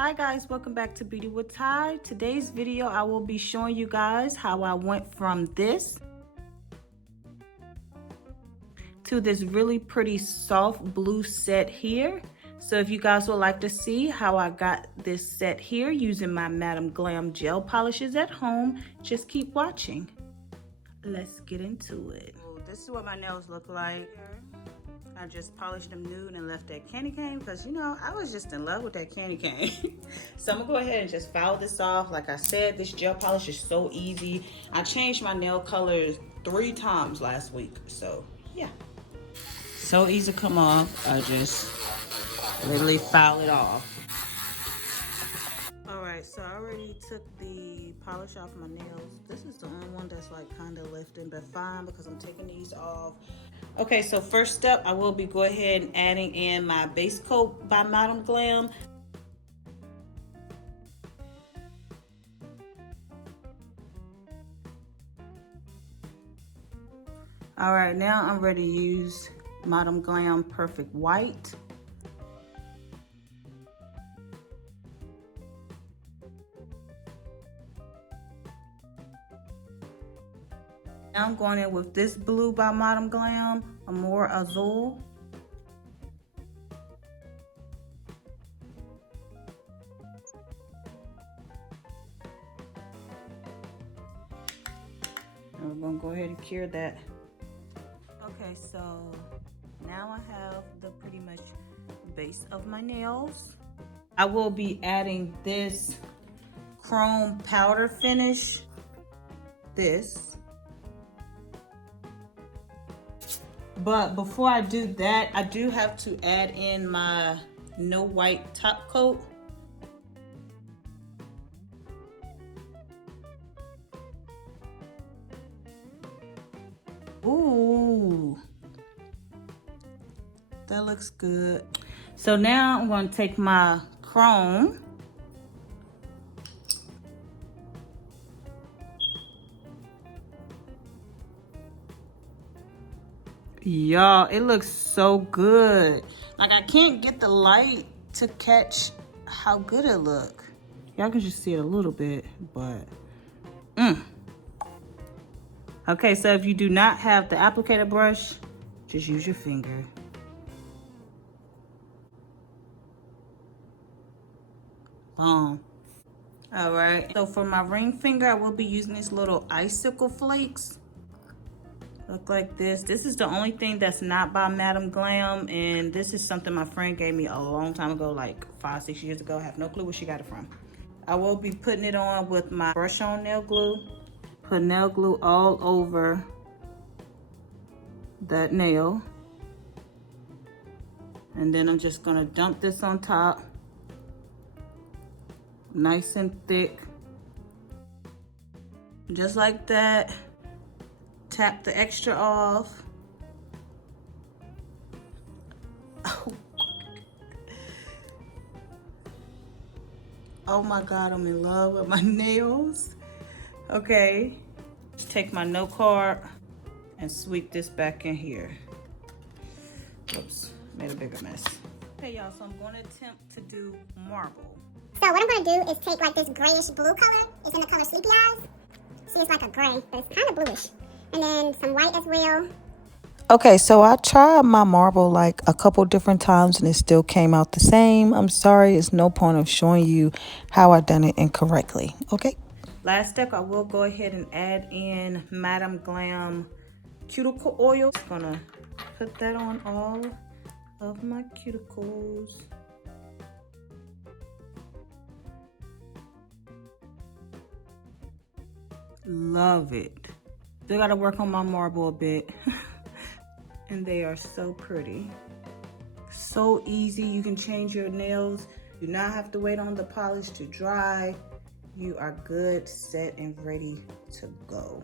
Hi guys, welcome back to Beauty with Ty. Today's video I will be showing you guys how I went from this to this really pretty soft blue set here. So if you guys would like to see how I got this set here using my Madam Glam gel polishes at home, just keep watching. Let's get into it. This is what my nails look like. I just polished them nude and left that candy cane because, you know, I was just in love with that candy cane. So I'm gonna go ahead and just file this off. Like I said, this gel polish is so easy. I changed my nail colors 3 times last week. So yeah, so easy to come off. I just literally file it off. All right, so I already took the polish off my nails. This is the only one that's like kind of lifting, but fine because I'm taking these off. Okay, so first step, I will be go ahead and adding in my base coat by Madam Glam. All right, now I'm ready to use Madam Glam Perfect White. Now I'm going in with this blue by Madam Glam, Amore Azul. And we're gonna go ahead and cure that. Okay, so now I have the pretty much base of my nails. I will be adding this chrome powder finish, this. But before I do that, I do have to add in my no white top coat. Ooh, that looks good. So now I'm going to take my chrome. Y'all, it looks so good. Like, I can't get the light to catch how good it look. Y'all can just see it a little bit, but Okay, so if you do not have the applicator brush, just use your finger. Boom. All right, so for my ring finger, I will be using these little icicle flakes. Look like this. This is the only thing that's not by Madam Glam, and this is something my friend gave me a long time ago, like 5-6 years ago. I have no clue where she got it from. I will be putting it on with my brush on nail glue. Put nail glue all over that nail. And then I'm just gonna dump this on top. Nice and thick. Just like that. Tap the extra off. Oh my God, I'm in love with my nails. Okay, just take my note card and sweep this back in here. Oops, made a bigger mess. Okay, y'all, so I'm going to attempt to do marble. So what I'm going to do is take like this grayish blue color. It's in the color Sleepy Eyes. See, it's like a gray, but it's kind of bluish. And then some white as well. Okay, so I tried my marble like a couple different times and it still came out the same. I'm sorry, it's no point of showing you how I done it incorrectly, okay? Last step, I will go ahead and add in Madam Glam cuticle oil. I'm gonna put that on all of my cuticles. Love it. Still gotta work on my marble a bit. And they are so pretty. So easy, you can change your nails. Do not have to wait on the polish to dry. You are good, set, and ready to go.